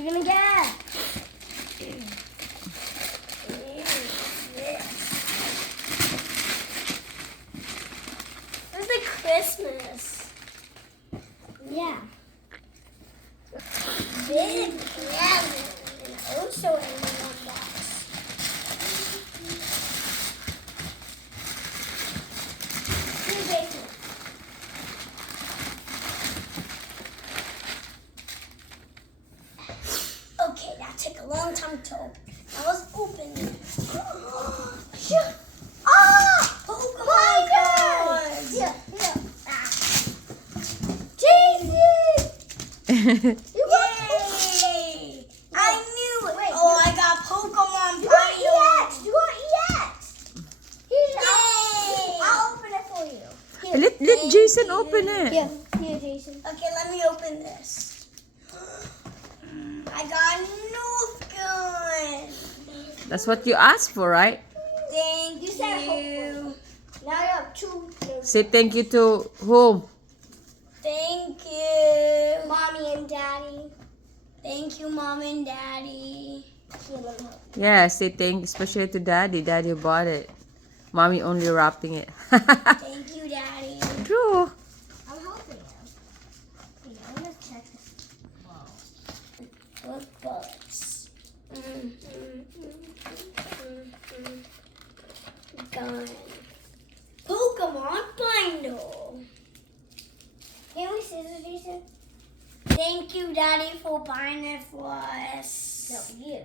you gonna get? This is like Christmas. Yeah. Big present and also in one box. Here, Jacen. Okay, that took a long time to open. Now let's open it. Pokemon cards! Yeah. Jacen! You got Yay! I knew it! Wait, oh, I got Pokemon You got Final! EX! You got EX! Here's Yay! I'll open it for you. Here, Let Jacen open it. here, Jacen. Okay, let me open this. I got a nerf gun! That's what you asked for, right? Thank You said you. Now you have two. Say thank you to whom? Thank you. Mommy and Daddy. Thank you, Mom and Daddy. Yeah, say thank especially to Daddy. Daddy bought it. Mommy only wrapping it. Thank you, Daddy. True. I'm helping you. Okay, I'm gonna check this. What books? Gun. Pokemon Bundle. Can we scissors, Jacen? Thank you, Daddy, for buying it for us. No, you.